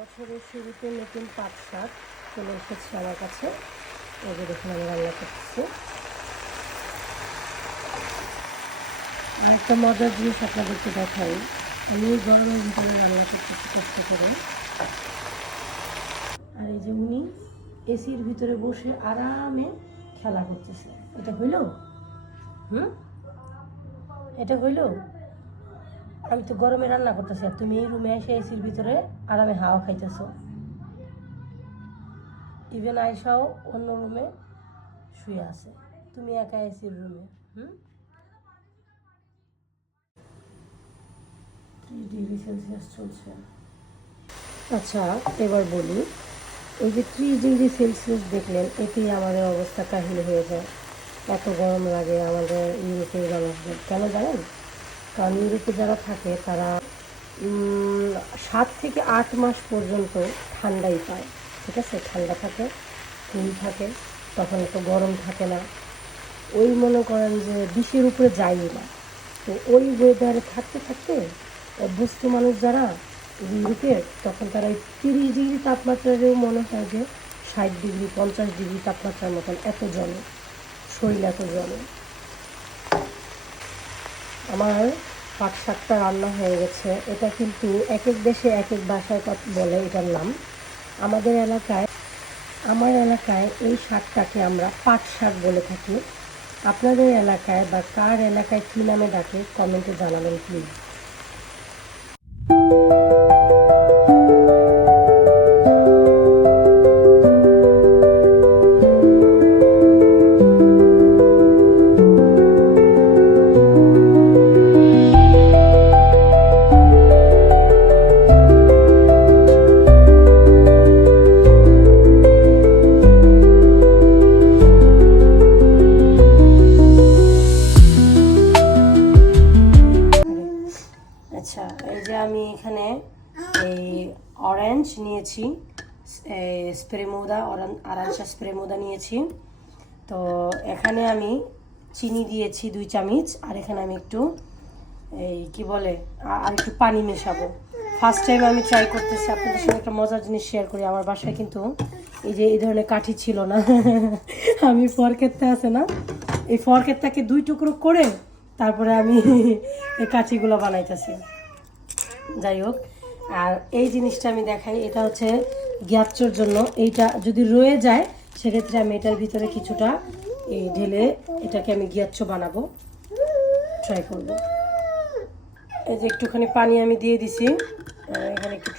বছরের শুরুতে নতুন পাট শাক চলে এসেছে আমার কাছে। এই যে দেখুন আমি রান্না করতেছি। আর একটা মজার জিনিস আপনাদেরকে দেখাই, আমি গরমের ভিতরে রান্না করতেছি কষ্ট করে। আর এই যে উনি এসির ভিতরে বসে আরামে খেলা করতেছে। এটা হইল? এটা হইল? আমি তো গরমে রান্না করতেছি আর তুমি এই রুমে এসে এসির ভিতরে আরামে হাওয়া খাইতেছো। ইভেন আয়সাও অন্য রুমে শুয়ে আছে, তুমি একা এসির রুমে। 30°C চলছে। আচ্ছা, এবার বলি, এই যে 30°C দেখলেন, এতেই আমাদের অবস্থা কাহিল হয়ে যায়। এত গরম লাগে আমাদের ইউরোপের মানুষদের। কেন জানেন? কারণ ইউরোপে যারা থাকে তারা 7 থেকে 8 মাস পর্যন্ত ঠান্ডাই পায়। ঠিক আছে, ঠান্ডা থাকে, কুল থাকে, তখন এত গরম থাকে না। ওই মনে করেন যে 20-এর উপরে যায়ই না। তো ওই ওয়েদারে থাকতে থাকতে অভ্যস্ত মানুষ যারা ইউরোপের, তখন তারা এই 30° তাপমাত্রারেও মনে হয় যে 60°, 50° তাপমাত্রার মতন এত জলে, শরীর এত জলে। আমার পাট শাকটা রান্না হয়ে গেছে। এটা কিন্তু এক এক দেশে এক এক ভাষায় বলে এটার নাম। আমার এলাকায় এই শাকটাকে আমরা পাট শাক বলে থাকি। আপনাদের এলাকায় বা কার এলাকায় কী নামে ডাকে কমেন্টে জানাবেন প্লিজ। আচ্ছা, এই যে আমি এখানে এই অরেঞ্জ নিয়েছি, স্প্রেমোদা, আরাঞ্চা স্প্রেমোদা নিয়েছি। তো এখানে আমি চিনি দিয়েছি 2 চামচ, আর এখানে আমি একটু এই কি বলে আর একটু পানি মেশাবো। ফার্স্ট টাইম আমি ট্রাই করতেছি। আপনাদের সঙ্গে একটা মজার জিনিস শেয়ার করি। আমার বাসায় কিন্তু এই যে এই ধরনের কাঠি ছিল না। আমি ফরকেটটা আছে না, এই ফরকেটটাকে 2 টুকরো করে তারপরে আমি এই কাঠিগুলো বানাইতেছি। যাই হোক, আর এই জিনিসটা আমি দেখাই, এটা হচ্ছে গ্যাচ্চোর জন্য। এইটা যদি রয়ে যায় সেক্ষেত্রে আমি এটার ভিতরে কিছুটা এই ঢেলে এটাকে আমি গ্যাচ্চো বানাবো, ট্রাই করব। এই যে একটুখানি পানি আমি দিয়ে দিছি, এখানে একটু